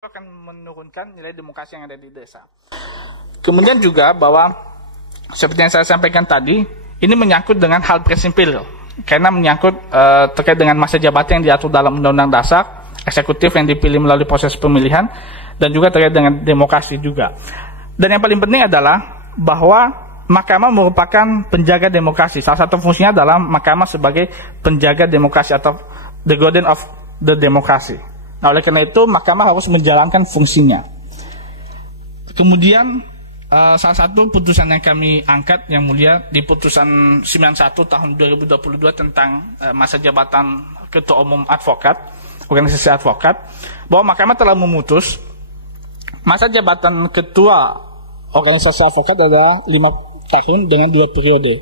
akan menurunkan nilai demokrasi yang ada di desa. Kemudian juga bahwa seperti yang saya sampaikan tadi, ini menyangkut dengan hal prinsipil karena menyangkut terkait dengan masa jabatan yang diatur dalam Undang-Undang Dasar, eksekutif yang dipilih melalui proses pemilihan, dan juga terkait dengan demokrasi juga. Dan yang paling penting adalah bahwa Mahkamah merupakan penjaga demokrasi. Salah satu fungsinya adalah Mahkamah sebagai penjaga demokrasi atau the guardian of the democracy. Nah, oleh karena itu Mahkamah harus menjalankan fungsinya. Kemudian salah satu putusan yang kami angkat yang mulia di putusan 91 tahun 2022 tentang masa jabatan Ketua Umum Advokat, organisasi advokat, bahwa Mahkamah telah memutus masa jabatan Ketua organisasi advokat adalah 5 tahun dengan 2 periode.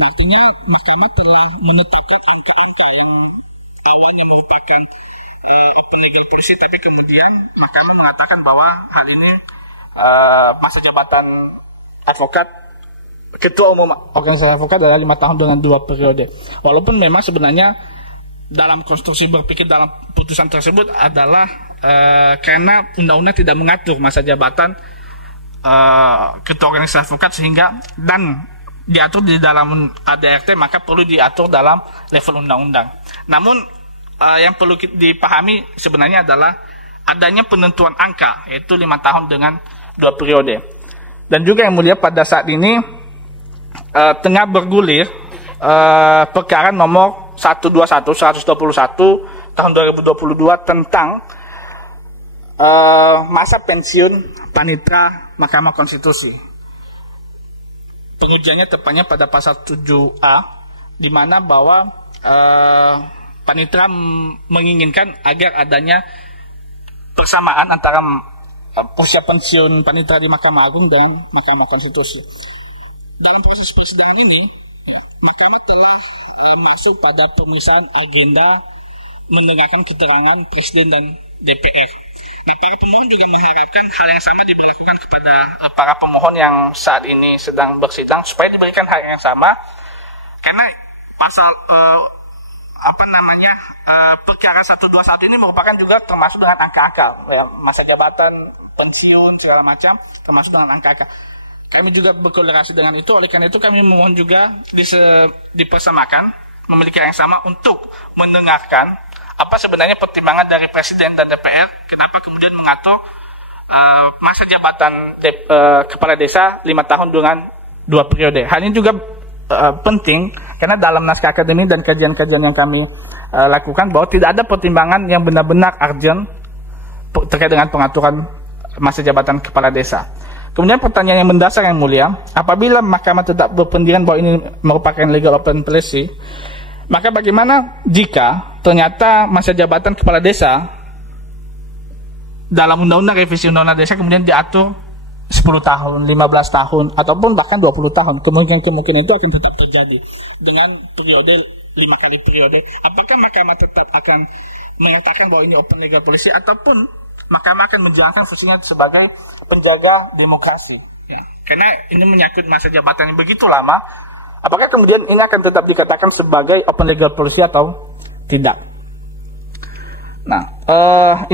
Nah, artinya Mahkamah telah menetapkan angka-angka yang awalnya merupakan open legal policy, tapi kemudian Mahkamah mengatakan bahwa hal ini masa jabatan advokat Ketua Umum organisasi advokat adalah 5 tahun dengan 2 periode. Walaupun memang sebenarnya dalam konstruksi berpikir dalam putusan tersebut adalah karena undang-undang tidak mengatur masa jabatan Ketua organisasi advokat sehingga dan diatur di dalam ADRT, maka perlu diatur dalam level undang-undang. Namun yang perlu dipahami sebenarnya adalah adanya penentuan angka, yaitu 5 tahun dengan 2 periode. Dan juga yang mulia, pada saat ini tengah bergulir perkara nomor 121 tahun 2022 tentang masa pensiun panitera Mahkamah Konstitusi. Pengujiannya tepatnya pada pasal 7A, di mana bahwa panitera menginginkan agar adanya persamaan antara usia pensiun panitera di Mahkamah Agung dan Mahkamah Konstitusi. Dalam proses persidangan ini, Mahkamah telah masuk pada pemisahan agenda mendengarkan keterangan Presiden dan DPR. Para pemohon juga mengharapkan hal yang sama diberlakukan kepada para pemohon yang saat ini sedang bersidang supaya diberikan hal yang sama, karena pasal perkara 121 ini merupakan juga termasuk dengan angka-angka ya, masa jabatan, pensiun, segala macam termasuk dengan angka-angka. Kami juga berkolerasi dengan itu, oleh karena itu kami memohon juga dipersamakan, memiliki hal yang sama untuk mendengarkan apa sebenarnya pertimbangan dari Presiden dan DPR, kenapa kemudian mengatur masa jabatan kepala desa 5 tahun dengan 2 periode. Hal ini juga penting karena dalam naskah akademik dan kajian-kajian yang kami lakukan bahwa tidak ada pertimbangan yang benar-benar urgent terkait dengan pengaturan masa jabatan kepala desa. Kemudian pertanyaan yang mendasar yang mulia, apabila Mahkamah tetap berpendirian bahwa ini merupakan legal open policy, maka bagaimana jika ternyata masa jabatan kepala desa dalam undang-undang revisi undang-undang desa kemudian diatur 10 tahun, 15 tahun, ataupun bahkan 20 tahun. Kemungkinan itu akan tetap terjadi dengan periode 5 kali periode. Apakah Mahkamah tetap akan mengatakan bahwa ini open legal policy, ataupun Mahkamah akan menjalankan fungsinya sebagai penjaga demokrasi? Ya. Karena ini menyangkut masa jabatan yang begitu lama, apakah kemudian ini akan tetap dikatakan sebagai open legal policy atau tidak? Nah,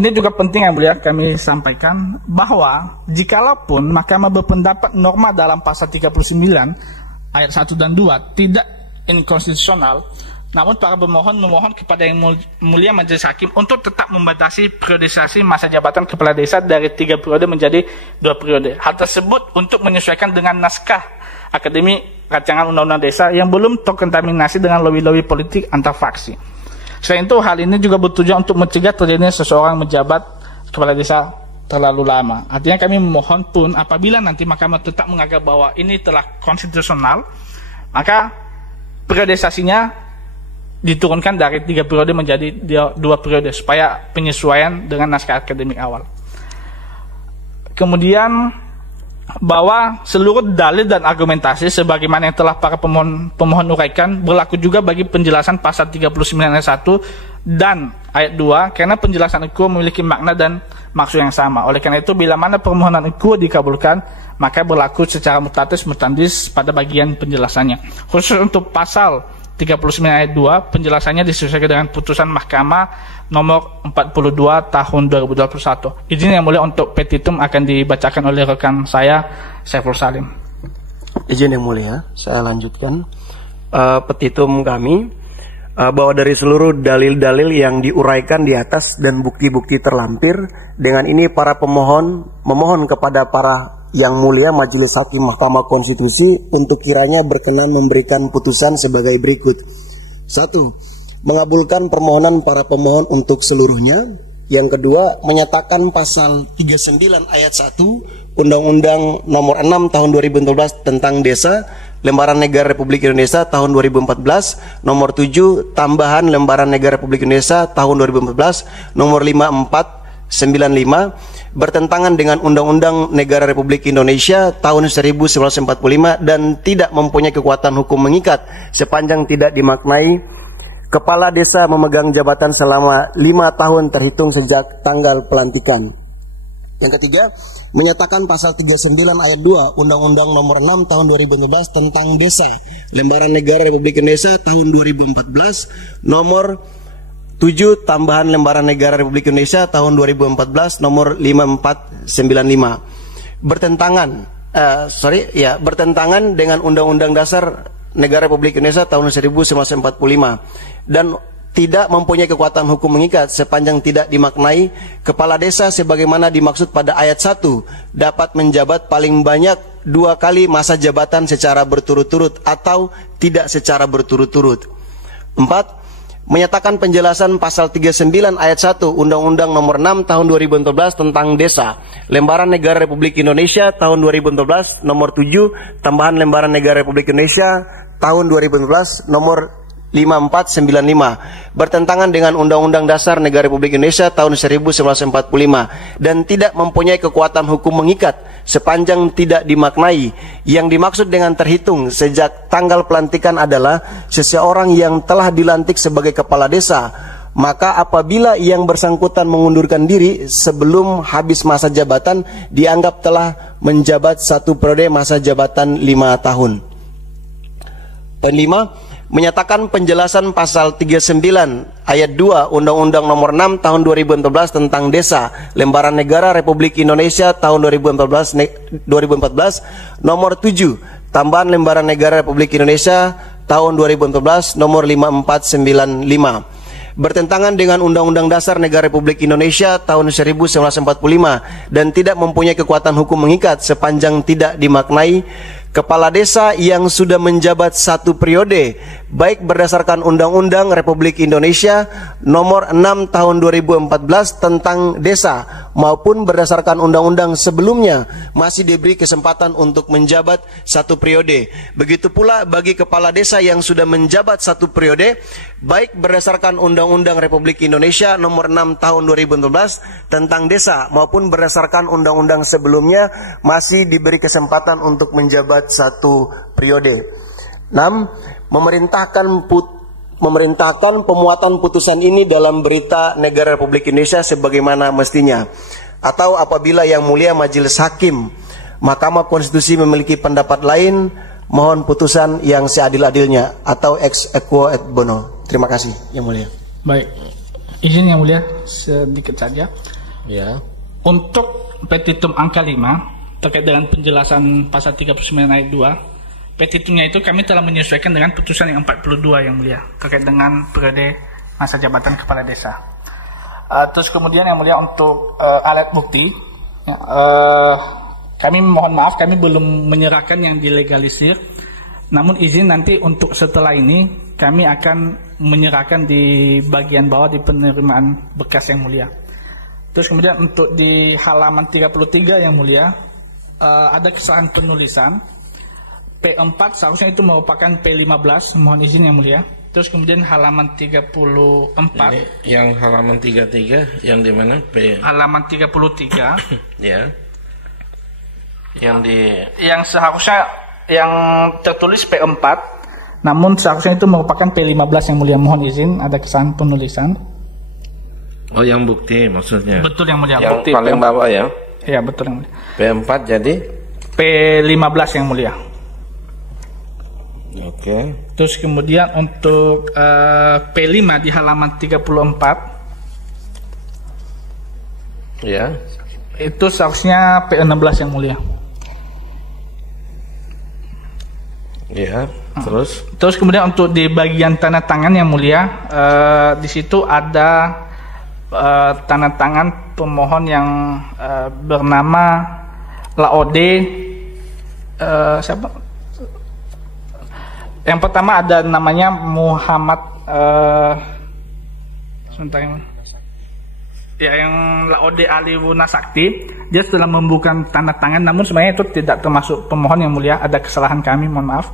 ini juga penting yang mulia kami sampaikan bahwa jikalaupun Mahkamah berpendapat norma dalam pasal 39 ayat 1 dan 2 tidak inkonstitusional, namun para pemohon memohon kepada yang mulia majelis hakim untuk tetap membatasi periodisasi masa jabatan kepala desa dari 3 periode menjadi 2 periode. Hal tersebut untuk menyesuaikan dengan naskah akademik rancangan undang-undang desa yang belum terkontaminasi dengan lobby-lobby politik antar faksi. Selain itu, hal ini juga bertujuan untuk mencegah terjadinya seseorang menjabat kepala desa terlalu lama. Artinya kami memohon pun apabila nanti Mahkamah tetap menganggap bahwa ini telah konstitusional, maka periodisasinya diturunkan dari 3 periode menjadi 2 periode supaya penyesuaian dengan naskah akademik awal. Kemudian bahwa seluruh dalil dan argumentasi sebagaimana yang telah para pemohon uraikan berlaku juga bagi penjelasan pasal 39 ayat 1 dan ayat 2, karena penjelasan itu memiliki makna dan maksud yang sama. Oleh karena itu, bila mana permohonan itu dikabulkan, maka berlaku secara mutatis mutandis pada bagian penjelasannya. Khusus untuk pasal 39 ayat 2, penjelasannya disesuaikan dengan putusan Mahkamah nomor 42 tahun 2021. Izin yang mulia untuk petitum akan dibacakan oleh rekan saya, Saiful Salim. Izin yang mulia, saya lanjutkan. Petitum kami bahwa dari seluruh dalil-dalil yang diuraikan di atas dan bukti-bukti terlampir, dengan ini para pemohon memohon kepada para yang mulia Majelis Hakim Mahkamah Konstitusi untuk kiranya berkenan memberikan putusan sebagai berikut. 1. Mengabulkan permohonan para pemohon untuk seluruhnya. Yang kedua, menyatakan pasal 39 ayat 1 Undang-Undang nomor 6 tahun 2014 tentang Desa, Lembaran Negara Republik Indonesia tahun 2014, nomor 7 tambahan Lembaran Negara Republik Indonesia tahun 2014, nomor 5495 bertentangan dengan Undang-Undang Negara Republik Indonesia tahun 1945 dan tidak mempunyai kekuatan hukum mengikat sepanjang tidak dimaknai kepala desa memegang jabatan selama 5 tahun terhitung sejak tanggal pelantikan. Yang ketiga, menyatakan pasal 39 ayat 2 Undang-Undang nomor 6 tahun 2014 tentang Desa, Lembaran Negara Republik Indonesia tahun 2014, nomor 7 tambahan Lembaran Negara Republik Indonesia tahun 2014 nomor 5495 bertentangan dengan Undang-Undang Dasar Negara Republik Indonesia tahun 1945 dan tidak mempunyai kekuatan hukum mengikat sepanjang tidak dimaknai kepala desa sebagaimana dimaksud pada ayat 1 dapat menjabat paling banyak 2 kali masa jabatan secara berturut-turut atau tidak secara berturut-turut. 4. Menyatakan penjelasan pasal 39 ayat 1 Undang-Undang nomor 6 tahun 2014 tentang Desa, Lembaran Negara Republik Indonesia tahun 2014, nomor 7 tambahan Lembaran Negara Republik Indonesia tahun 2014 nomor 5495 bertentangan dengan Undang-Undang Dasar Negara Republik Indonesia tahun 1945 dan tidak mempunyai kekuatan hukum mengikat sepanjang tidak dimaknai. Yang dimaksud dengan terhitung sejak tanggal pelantikan adalah seseorang yang telah dilantik sebagai kepala desa, maka apabila yang bersangkutan mengundurkan diri sebelum habis masa jabatan dianggap telah menjabat 1 periode masa jabatan 5 tahun. Kelima, menyatakan penjelasan pasal 39 ayat 2 Undang-Undang nomor 6 tahun 2014 tentang Desa, Lembaran Negara Republik Indonesia tahun 2014 nomor 7 tambahan Lembaran Negara Republik Indonesia tahun 2014 nomor 5495 bertentangan dengan Undang-Undang Dasar Negara Republik Indonesia tahun 1945 dan tidak mempunyai kekuatan hukum mengikat sepanjang tidak dimaknai kepala desa yang sudah menjabat 1 periode baik berdasarkan Undang-Undang Republik Indonesia nomor 6 tahun 2014 tentang Desa maupun berdasarkan undang-undang sebelumnya masih diberi kesempatan untuk menjabat 1 periode. Begitu pula bagi kepala desa yang sudah menjabat 1 periode baik berdasarkan Undang-Undang Republik Indonesia nomor 6 tahun 2014 tentang Desa maupun berdasarkan undang-undang sebelumnya masih diberi kesempatan untuk menjabat 1 periode. 6. Memerintahkan pemuatan putusan ini dalam Berita Negara Republik Indonesia sebagaimana mestinya, atau apabila Yang Mulia Majelis Hakim Mahkamah Konstitusi memiliki pendapat lain, mohon putusan yang seadil-adilnya atau ex equo et bono. Terima kasih Yang Mulia. Baik, izin Yang Mulia sedikit saja. Ya. Untuk petitum angka 5 terkait dengan penjelasan pasal 39 ayat 2, petitumnya itu kami telah menyesuaikan dengan putusan yang 42 Yang Mulia terkait dengan periode masa jabatan kepala desa. Terus kemudian Yang Mulia untuk alat bukti, ya, kami mohon maaf kami belum menyerahkan yang dilegalisir. Namun izin nanti untuk setelah ini kami akan menyerahkan di bagian bawah di penerimaan berkas Yang Mulia. Terus kemudian untuk di halaman 33 Yang Mulia, ada kesalahan penulisan. P4 seharusnya itu merupakan P15, mohon izin Yang Mulia. Terus kemudian halaman 34. Ini yang halaman 33 yang di mana? Halaman 33. Ya. Yang seharusnya yang tertulis P4, namun seharusnya itu merupakan P15 Yang Mulia, mohon izin ada kesalahan penulisan. Oh, yang bukti maksudnya. Betul Yang Mulia. Yang bukti paling bawah ya. Iya, betul Yang Mulia. P4 jadi P15 Yang Mulia. Oke. Terus kemudian untuk P5 di halaman 34 Ya. itu seharusnya P16 yang mulia. Ya. Terus Kemudian untuk di bagian tanda tangan yang mulia, di situ ada tanda tangan pemohon yang bernama Laode. Siapa? Yang pertama ada namanya Muhammad. Sebentar yang Laode Aliwuna Sakti. Dia sudah membuka tanda tangan, namun sebenarnya itu tidak termasuk pemohon yang mulia. Ada kesalahan kami, mohon maaf.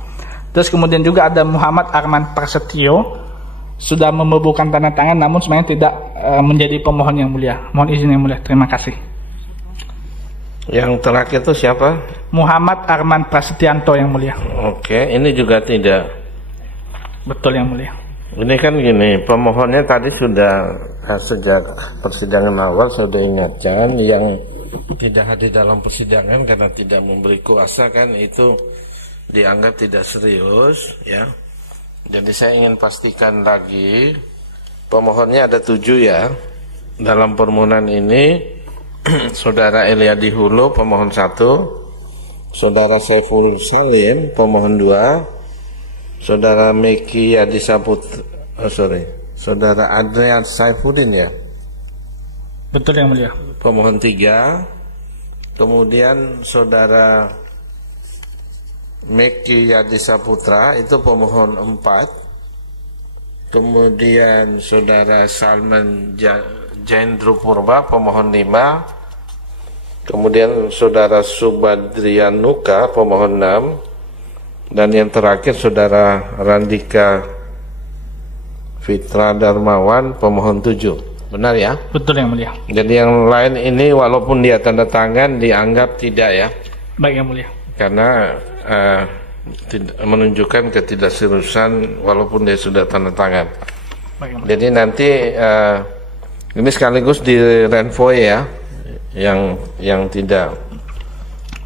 Terus kemudian juga ada Muhammad Arman Prasetyo, sudah membubuhkan tanda tangan, namun sebenarnya tidak menjadi pemohon yang mulia. Mohon izin yang mulia, terima kasih. Yang terakhir itu siapa? Muhammad Arman Prasetyanto yang mulia. Oke, ini juga tidak. Betul yang mulia. Ini kan gini, pemohonnya tadi sudah sejak persidangan awal sudah ingatkan, yang tidak hadir dalam persidangan karena tidak memberi kuasa kan itu dianggap tidak serius, ya. Jadi saya ingin pastikan lagi, pemohonnya ada 7 ya. Dalam permohonan ini Saudara Eliadi Hulu pemohon 1, Saudara Saiful Salim pemohon 2, Saudara Meki Yadi Saudara Adrian Saifuddin ya. Betul yang mulia. Pemohon 3, kemudian Saudara Meki Yadi Saputra itu pemohon 4, kemudian Saudara Salman Jendru Purba pemohon 5, kemudian Saudara Subadrian Nuka pemohon 6, dan yang terakhir Saudara Randika Fitra Darmawan pemohon 7. Benar ya? Betul yang mulia. Jadi yang lain ini walaupun dia tanda tangan dianggap tidak ya? Baik yang mulia. Karena menunjukkan ketidakseriusan walaupun dia sudah tanda tangan. Baik yang mulia. Jadi nanti ini sekaligus di renvoy ya, yang tidak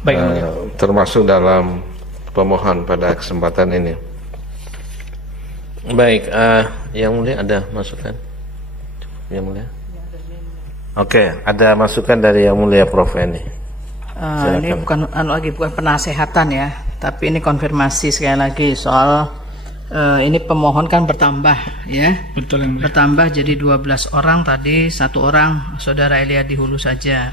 Baik yang mulia. termasuk dalam pemohon pada kesempatan ini. Baik, yang mulia ada masukan? Yang mulia? Oke, ada masukan dari yang mulia Prof. Eni. Ini bukan penasehatan ya, tapi ini konfirmasi sekali lagi soal ini pemohon kan bertambah ya. Betul yang mulia. Bertambah jadi 12 orang, tadi 1 orang Saudara Eliadi Hulu saja.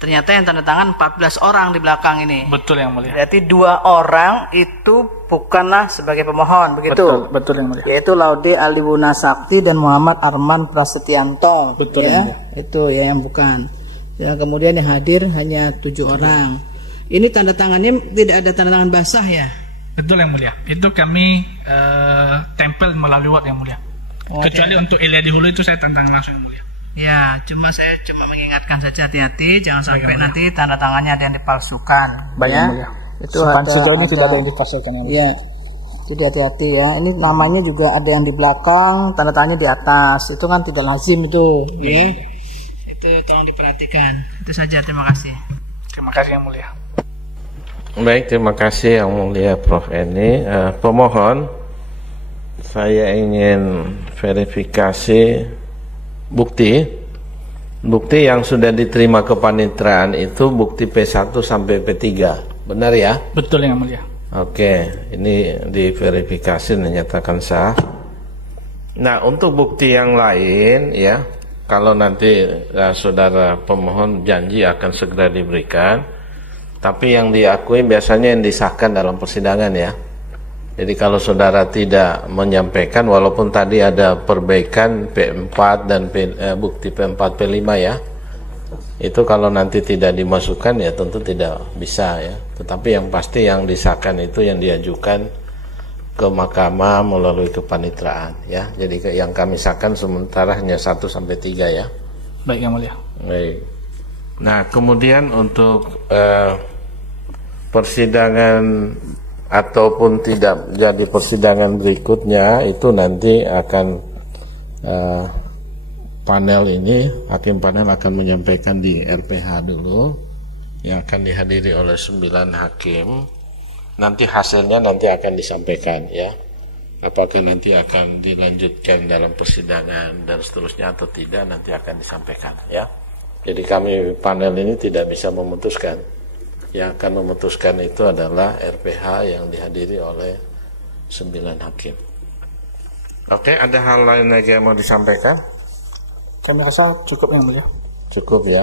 Ternyata yang tanda tangan 14 orang di belakang ini. Betul yang mulia. Berarti 2 orang itu bukanlah sebagai pemohon, begitu? Betul yang mulia. Yaitu Laude Aliwuna Sakti dan Muhammad Arman Prasetyanto. Betul ya. yang mulia. Itu ya yang bukan. Ya, kemudian yang hadir hanya 7 orang. Ini tanda tangannya tidak ada tanda tangan basah ya? Betul yang mulia. Itu kami tempel melalui Word yang mulia. Kecuali untuk Eliadi Hulu itu saya tanda tangan langsung yang mulia. Ya, saya cuma mengingatkan saja, hati-hati jangan sampai nanti tanda tangannya ada yang dipalsukan. Baik ya. yang mulia. Itu sejauh ini tidak ada yang dipalsukan yang mulia. Ya. Jadi hati-hati ya. Ini namanya juga ada yang di belakang, tanda tangannya di atas. Itu kan tidak lazim itu, ya. Itu tolong diperhatikan. Itu saja, terima kasih. Terima kasih yang mulia. Baik, terima kasih yang mulia Prof. Eni. Pemohon, saya ingin verifikasi bukti yang sudah diterima kepanitraan itu bukti P1 sampai P3, benar ya? Betul yang mulia. Oke, ini diverifikasi dinyatakan sah. Nah, untuk bukti yang lain ya, kalau nanti saudara pemohon janji akan segera diberikan, tapi yang diakui biasanya yang disahkan dalam persidangan ya. Jadi kalau saudara tidak menyampaikan, walaupun tadi ada perbaikan P4 dan bukti P4 P5 ya, itu kalau nanti tidak dimasukkan ya tentu tidak bisa ya. Tetapi yang pasti yang disahkan itu yang diajukan ke mahkamah melalui kepanitraan ya. Jadi yang kami sahkan sementara hanya 1 sampai 3 ya. Baik yang mulia. Baik. Nah, kemudian untuk persidangan ataupun tidak jadi persidangan berikutnya itu nanti akan hakim panel akan menyampaikan di RPH dulu yang akan dihadiri oleh 9 hakim. nanti hasilnya nanti akan disampaikan ya. Apakah nanti akan dilanjutkan dalam persidangan dan seterusnya atau tidak nanti akan disampaikan ya. Jadi kami panel ini tidak bisa memutuskan. Yang akan memutuskan itu adalah RPH yang dihadiri oleh 9 hakim. Oke, ada hal lain lagi yang mau disampaikan? Kami rasa cukup yang mulia. Cukup ya.